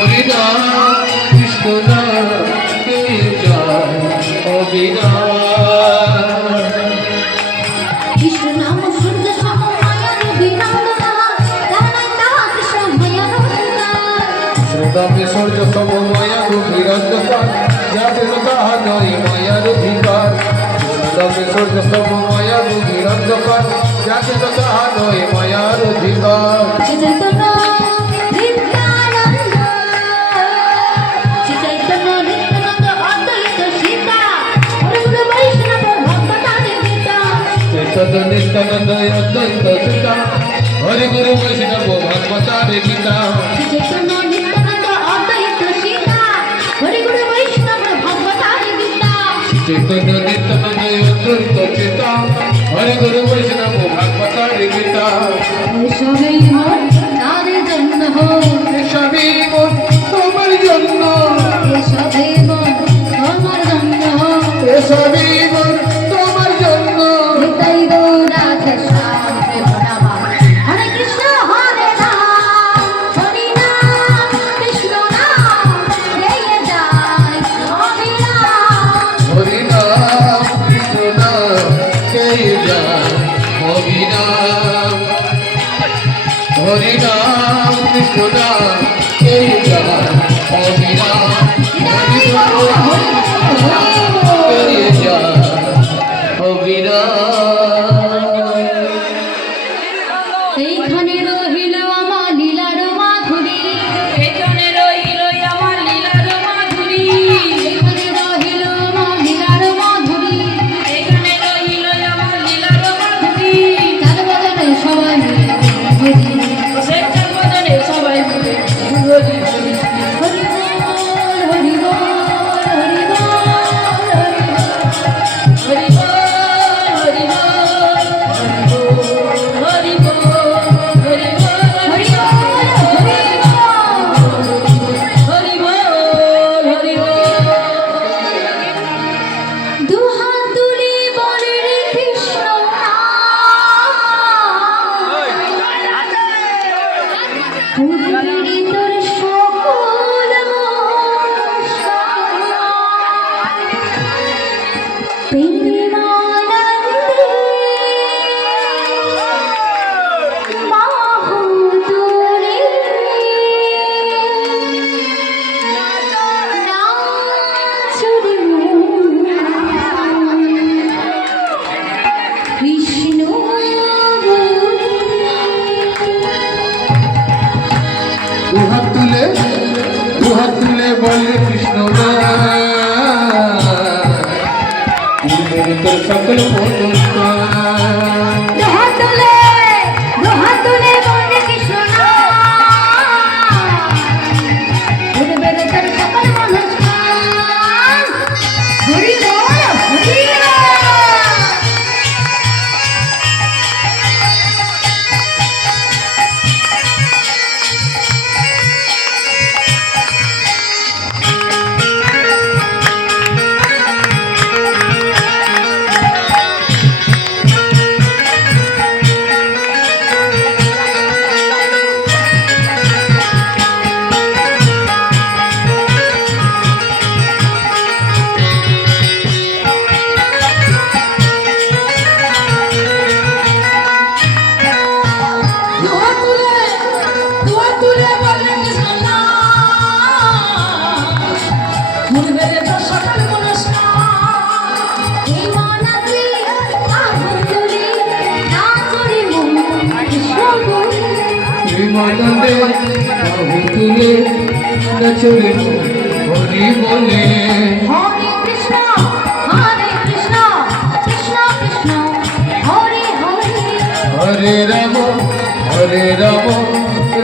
হরি নাম কৃষ্ণ নাম কে যায় অবিরাম। কৃষ্ণ নাম সূর্য সম মায়া বিনন্দনা জানাই তাহা কৃষ্ণ মায়া রূপনা। শ্রোতামে সূর্য সম মায়া বিনন্দনা যাতে তাহা নয় মায়ার অধিকার। শ্রোতামে সূর্য সম মায়া বিনন্দনা যাতে তাহা নয় মায়ার অধিকার। চৈতন্য নিত্যানন্দ চৈতন্য নিত্যানন্দ অদ্বৈত সীতা গুরু বৈষ্ণব ভক্ত তারে গীতা। চৈতন্য নিত্যানন্দ অদ্বৈত সীতা হরি গুরু বৈষ্ণব ভক্ত তারে গীতা। চৈতন্য নিত্যানন্দ অদ্বৈত সীতা হরি গুরু বৈষ্ণব ভক্ত তারে গীতা। চৈতন্য নিত্যানন্দ অদ্বৈত সীতা হরি গুরু বৈষ্ণব ভক্ত তারে গীতা। সবই মন তারে জন্য হোক সবই মন তোমার জন্য সবই মন তোমার জন্য হোক সবই মন তোমার জন্য। নিতাই গৌরাধে শ্যাম প্রেমনামা হরে কৃষ্ণ হরে রাম হরি নাম কৃষ্ণ নাম গেয়ে যায় অবিরাম। হরি নাম কৃষ্ণ নাম কে যায় অবিরাম। হরি নাম কৃষ্ণ নাম কে যায় অবিরাম। হরি নাম কে যায় অবিরাম। এইখানে রহিল আমার লীলার মাধুরী এখানে রইল আমার লীলার মাধুরী। এইখানে রহিল আমার লীলার মাধুরী এখানে রইল আমার লীলার মাধুরী। তার বদলে সবাই মিলে হরি সেটার বদলে সবাই মিলে হরি হরি হরি বল হরি বল হরি বল হরি বল হরি বল হরি বল হরি বল হরি বল হরি বল। হরি বল হরি বল। দুহাত তুলে বলে রে কৃষ্ণ পুরীর তোর সকল কৃষ্ণ দুহাত তুলে বলে কৃষ্ণ পূর্বের তোর সকল অনুষ্ঠান। দুহাত তুলে বলে কৃষ্ণ পূর্বের তোর সকল অনুষ্ঠান। হরি বল হরি বল। দুহাত তুলে বলে কৃষ্ণ নাম পূর্বের তোর সকল মনস্কার। এই মনাতে আগুন তুলে নাচরে মন কৃষ্ণ বলে। বিমানন্দে বাহু তুলে নচরে হরি বলে। হরে কৃষ্ণ কৃষ্ণ কৃষ্ণ হরে হরে। হরে রাম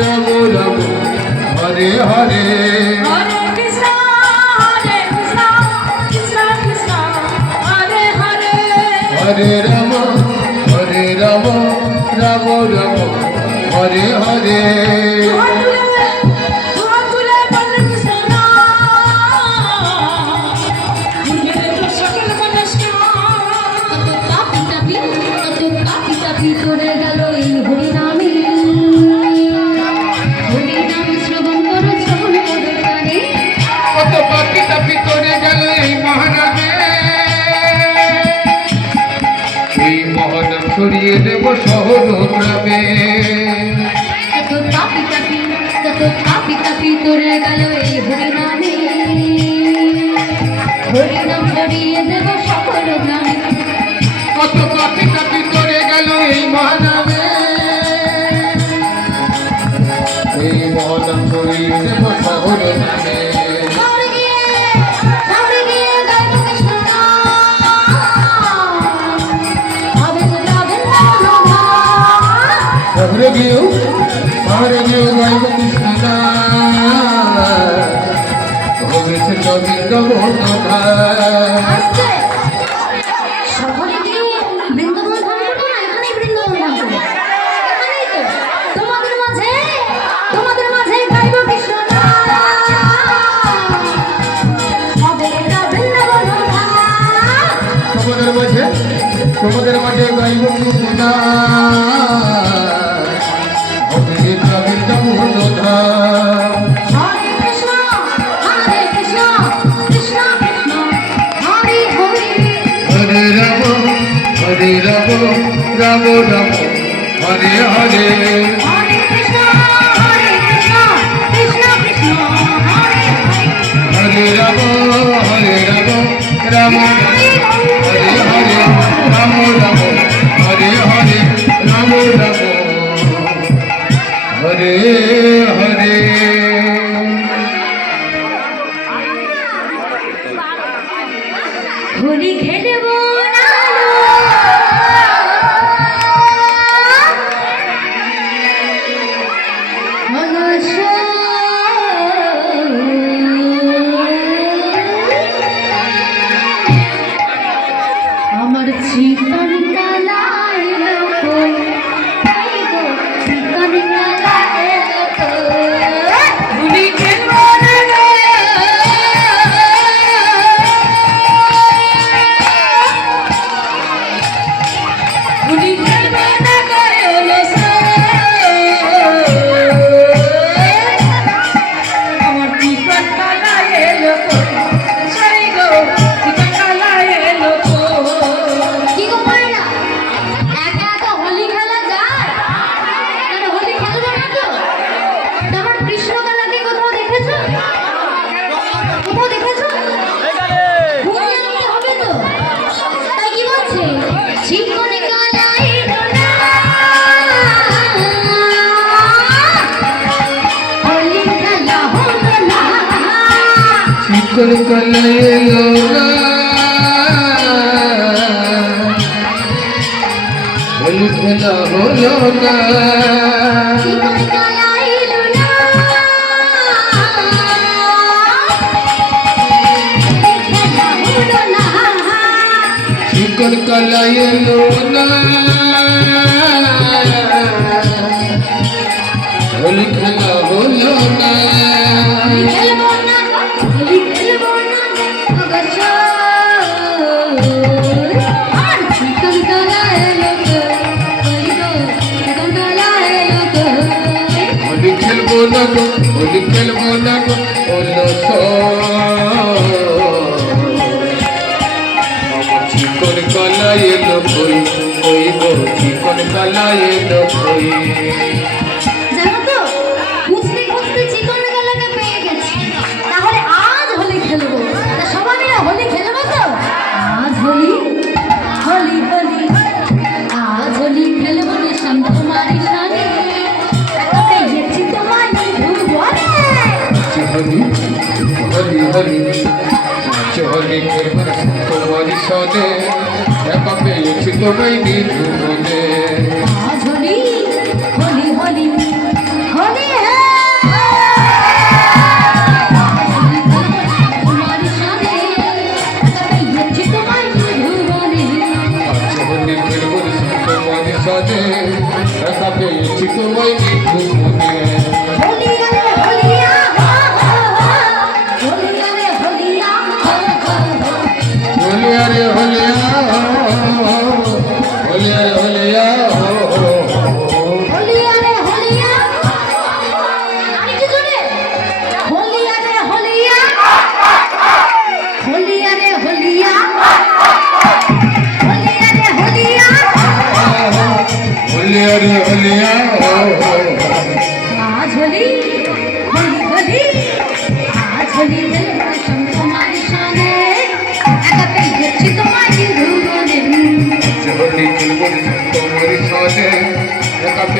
রাম রাম হরে হরে। হরে কৃষ্ণ কৃষ্ণ কৃষ্ণ হরে হরে। হরে রাম রাম রাম হরে হরে। দুহাত তুলে বলে কৃষ্ণ নাম পূর্বের তোর সকল মনস্কার। পাপি করে গেল এই হরিনামে। হরিনাম শ্রবণ করো দেব শহর গ্রামে কত কাপি কাপি তোরে গেল এই হরিনামে হরিনাম হরিয়ে দেব সকল গ্রামে কত কাপি কাপি করে গেল এই মহানামে এই মহানাম করিয়ে দেব শহর গ্রামে শহরে গিয়ে গাইব কৃষ্ণ নাম হবে তো যাবেন না শহরে গিয়েও গাইব কৃষ্ণ নাম হবে সে আস্তে শহরে গিয়ে বৃন্দাবন ধাম করবো না এখানেই বৃন্দাবন ধাম করবো এখানেই তো তোমাদের মাঝে গাইব কৃষ্ণ নাম হবে এটা বৃন্দাবন ধাম তোমাদের মাঝে গাইব কৃষ্ণ নাম হবে এটা বৃন্দাবন ধাম হরে কৃষ্ণ কৃষ্ণ কৃষ্ণ হরে হরে হরে রাম রাম রাম হরে হরে হরে কৃষ্ণ কৃষ্ণ কৃষ্ণ হরে হরে রাম রাম হরে হরে রাম রাম হরে হরে রাম রাম হরে হরে হোলি খেলবো না আমার চিকন কালাই লোক চিকন কালাই লোক হোলি খেলবো না কি গো মাইনা একা একা হোলি খেলা যায় কেন হোলি খেলবো না তো আমার কৃষ্ণকালাকে কোথাও দেখেছো ঘুরে আনতে হবে তো তাই কি বলছে চিকনে কালাই লোলা হোলি খেলা হলো না চিকন কালায় লোলা হোলি খেলা হলো না চিকন কালাই লোলা খেলা হলো না চিকন কালায় লোলা হোলি খেলা হলো না খেলবো না হোলি খেলবো না অগছ আর চিকন কালাই লোক চিকন কালাই লোক হোলি খেলবো না গো ওলো চিকন কালায় লোকই ওই গো চিকন কালায় লোকই জানো তো খুঁজতে খুঁজতে চিকন কালাকে পেয়ে গেছি তাহলে আজ হোলি খেলবো তা সবাই মিলে হোলি খেলবো তো আজ হোলি হোলি হোলি আজ হোলি খেলবো রে শান্ত কুমারী সানে পেয়েছি তোমায় ঘুরবো রে হলি হলি হলি হলি খেলবার তোমার সনে একা পেয়েছি তোমায় নির্মনে আজ হোলি হোলি হোলি হোলি কুমারী সানে পেয়েছি তোমায় ঘুরবো রে হলি খেলবার তোমার সনে একা পেয়েছি তোমায় নির্মনে হোলি রে হোলিয়া হোলি রে হোলিয়া होलिया रे होलिया होलिया रे होलिया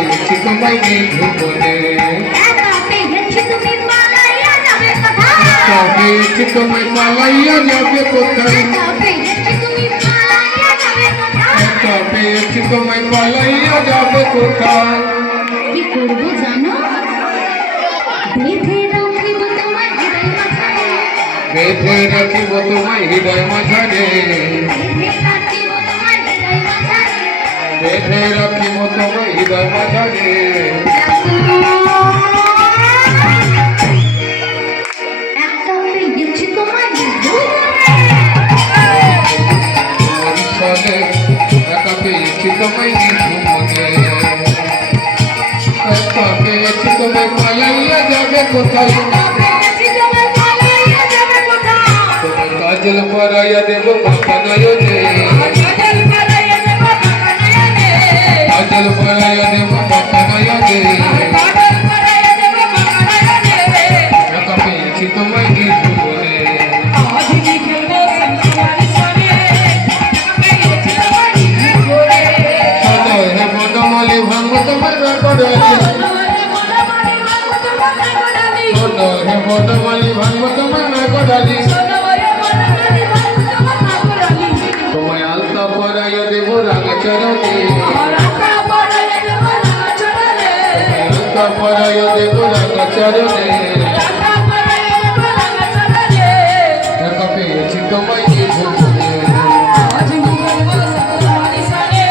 পেয়েছি তোমায় নিধুবনে একা পেয়েছি তুমি পালাইয়া যাবে কোথায়? একা পেয়েছি তোমায় পালাইয়া যাবে কোথায় একা পেয়েছি তুমি পালাইয়া যাবে কোথায়? একা পেয়েছি তোমায় পালাইয়া যাবে কোথায় কি করবো জানো? বেঁধে রাখিব তোমার হৃদয় মাঝারে, বেঁধে রাখিব তোমায় হৃদয় মাঝারে বেঁধে রাখিব তোমার হৃদয় মাঝারে। বেঁধে রাখিব তোমায় হৃদয় মাঝারে একটা পেয়েছি তোমার নিধুবনে। পরিশনে একা পেয়েছি তোমায় নিধুবনে একা পেয়েছি তোমায় পালাইয়া যাবে কোথায় তোমায় কাজল পরাইয়া দেব বাবা নয়নে কাজল পরাইয়া দেব বাবা নয়নে একা পেয়েছি তোমায় নিধুবনে সদয় হে বনমালী ভাঙ্গ তোমার রাগড়ালি সদয় হে বনমালী ভাঙ্গ তোমার রাগড়ালি তোমায় আলতা পরাইয়া দেব রাঙা চরণে আলতা পরাইয়া দেব রাঙা চরণে একা পেয়েছি তোমায় নিধুবনে পরিশনে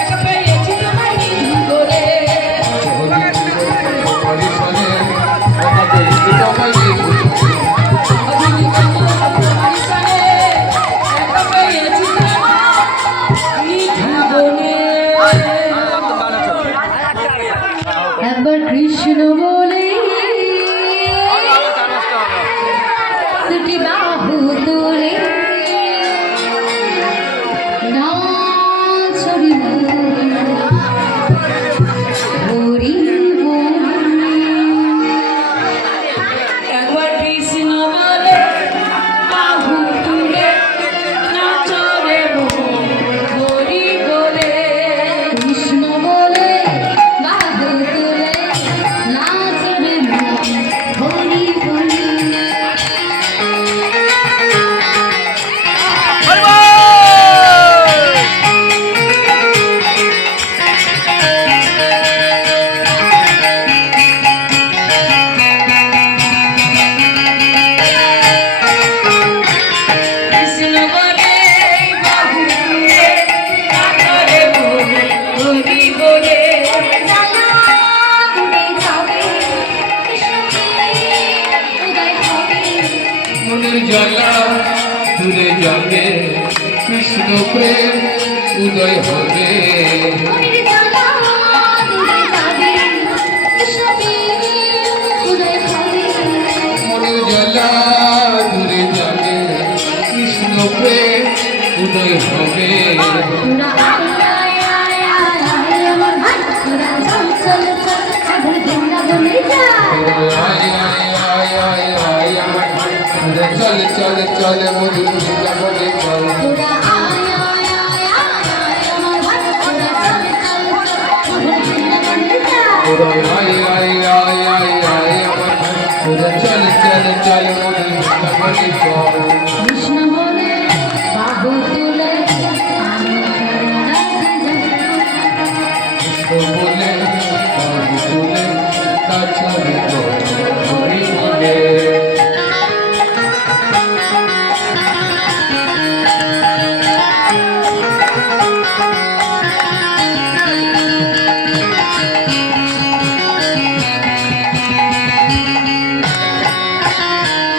একা পেয়েছি তোমায় নিধুবনে একবার কৃষ্ণ বলে দুটি বাহু তোলে নাচ হরি হরি একবার কৃষ্ণ বলে বাহু তুলে নাচরে হরি বলে কৃষ্ণ বলে বাহু তোলে নাচ রে হরি হরি। কৃষ্ণ বলে বাহু তুলে নাচরে হরি বলে মনের জ্বালা দূরে যাবে কৃষ্ণ প্রেম উদয় হবে মনের জ্বালা দূরে যাবে কৃষ্ণ প্রেম উদয় হবে আয় আয় আয় আয় আয় আমার চল চল চল মধুর বৃন্দাবনে চল আয় আয় আয় আয় আয় আমার চল চল চল মধুর বৃন্দাবনে চল কৃষ্ণ বলে বাহু তুলে বলে বাবু তুলে কাছারে হরি বলে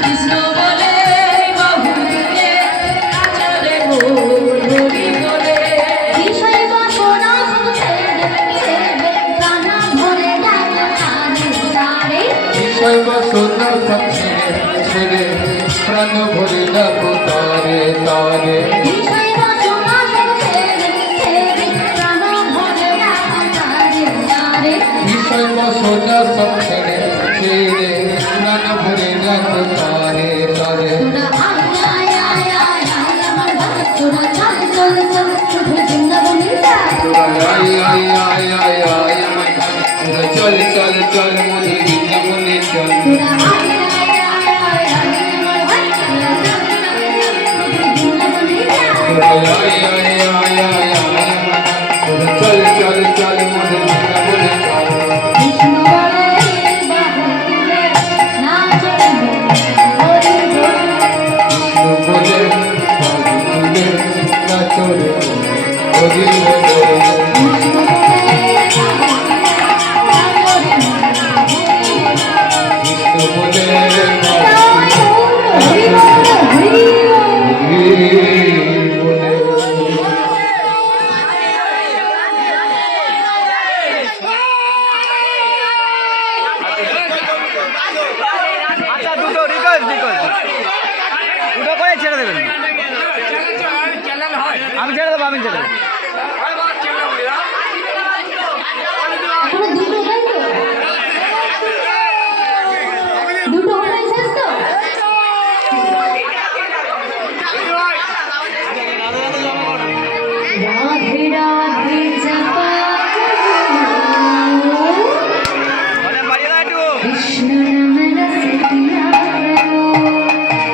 কৃষ্ণ বলে বাহু তুলে নাচরে হরি বলে বিষয় বাসনা ছেড়ে ছেড়ে প্রাণ ভরে ডাক তারে বিষয় বাসনা সব ছেড়ে প্রাণ ভরে ডাকো তারে তারে বিষয় বাসনা ছেড়ে ছেড়ে প্রাণ ভরে ডাক তারে বিষয় বাসনা সব ছেড়ে প্রাণ ভরে ডাকো তারে তারে তোরা আয় আয় আয় আয় আমার তোরা চল চল চল শুধু বৃন্দাবনে যা আয় আয় আয় আয় আয় আমার চল মধুর বৃন্দাবনে চল তোরা আয় আয় আয় আয় আয় আমার ভাই বৃন্দাবনে যা আয় আয় আয় আয় আয় চল চল চল মধুর বৃন্দাবনে চল কৃষ্ণ বলে বাহুরে নাচ হরি বল কৃষ্ণ বলে বাহুরে নাচরে হরি বলে কৃষ্ণ বলে আচ্ছা দুটো রিকোয়েস্ট দুটো করে ছেড়ে দেবেন আমি ছেড়ে দেবো আমি ছেড়ে দেবো দুটো হয়েছে তো রাধে রাধে জপা বাড়িয়ে দাও একটু কৃষ্ণ নাম রস পিয়া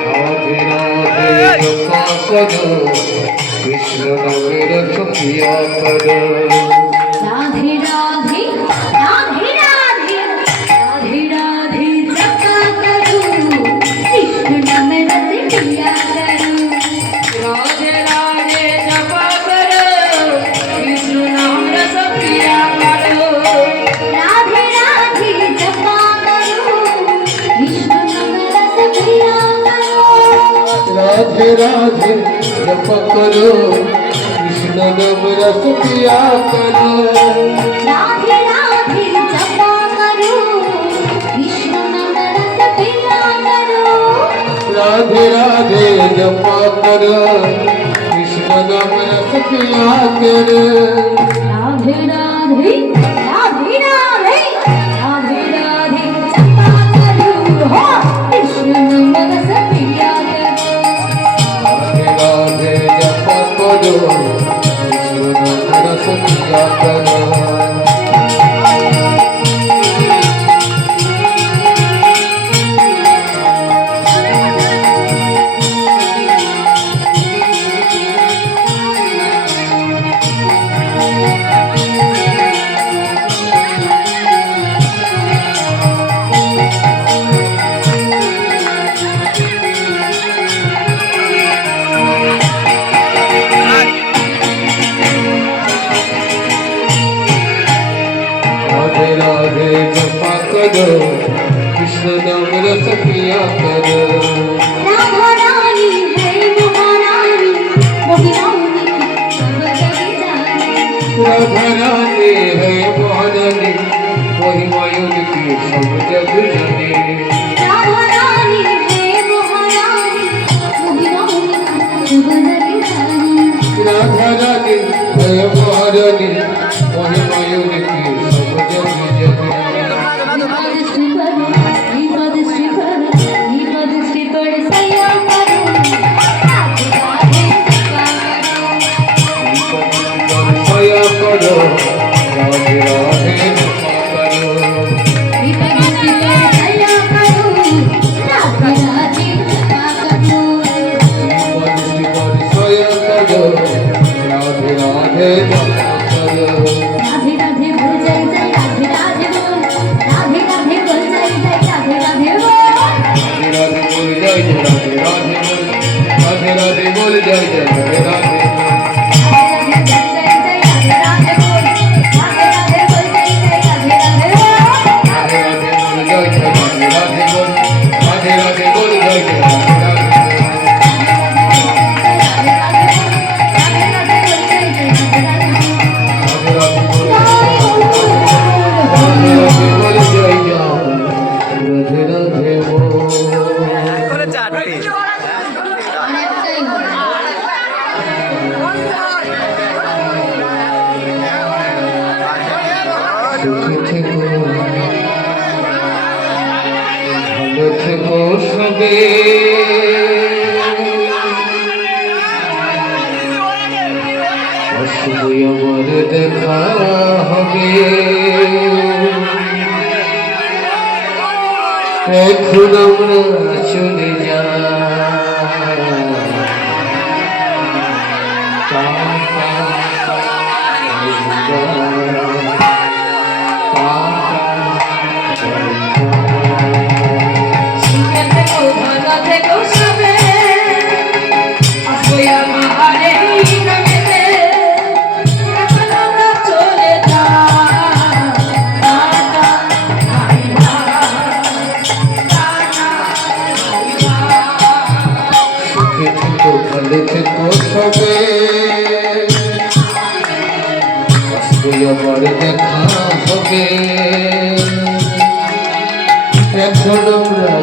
রাধে রাধে জপা করো কৃষ্ণ নামের সখিয়া করো রাধে রাধে রাধে রাধে রাধে রাধে জপা করো কৃষ্ণ নাম রস পিয়া করো राधे राधे जपा करो कृष्ण नाम रस पिया करो राधे राधे जपा करो कृष्ण नाम रस पिया करो राधे राधे जप करो कृष्ण नाम रस पिया करो राधे राधे जपा करो कृष्ण नाम रस पिया करो राधे राधे जप करो कृष्ण नाम रस पिया करो राधे राधे राधे राधे राधे राधे जपा करो हो कृष्ण नाम रस पिया करो राधे राधे जप करो कृष्ण नाम रस पिया करो राधे राधे जपा करो कृष्ण नाम रस पिया करो राधा रानी है महारानी मोही रानी सब जग जाने राधा रानी है महारानी वही मायूर की सब जग जाने राधा रानी है महारानी मोही रानी सब जग जाने राधा रानी है महारानी वही मायूर की सब जग जाने निपद श्री पर सया करो राधे राधे जपा करो सया करो राधे राधे जपा करो निपद श्री पर सया करो राधे राधे जपा करो सया करो राधे राधे जपा करो राधे राधे बोल जय जय राधे राधे बोल राधे राधे बोल जय जय राधे राधे बोल राधे बोल जय जय राधे राधे बोल राधे राधे बोल जय जय राधे राधे राधे राधे बोल जय जय राधे করে চারটে দেখা হবে এখন আমরা চলে যাই সুখে থেকো ভালো থেকো সবে আসবো আমার এই গ্রামেতে এখন আমরা চলে যাই টাটা বাই সুখে থেকো ভালো থেকো সবে আসবো আবার দেখা হবে এখন আমরা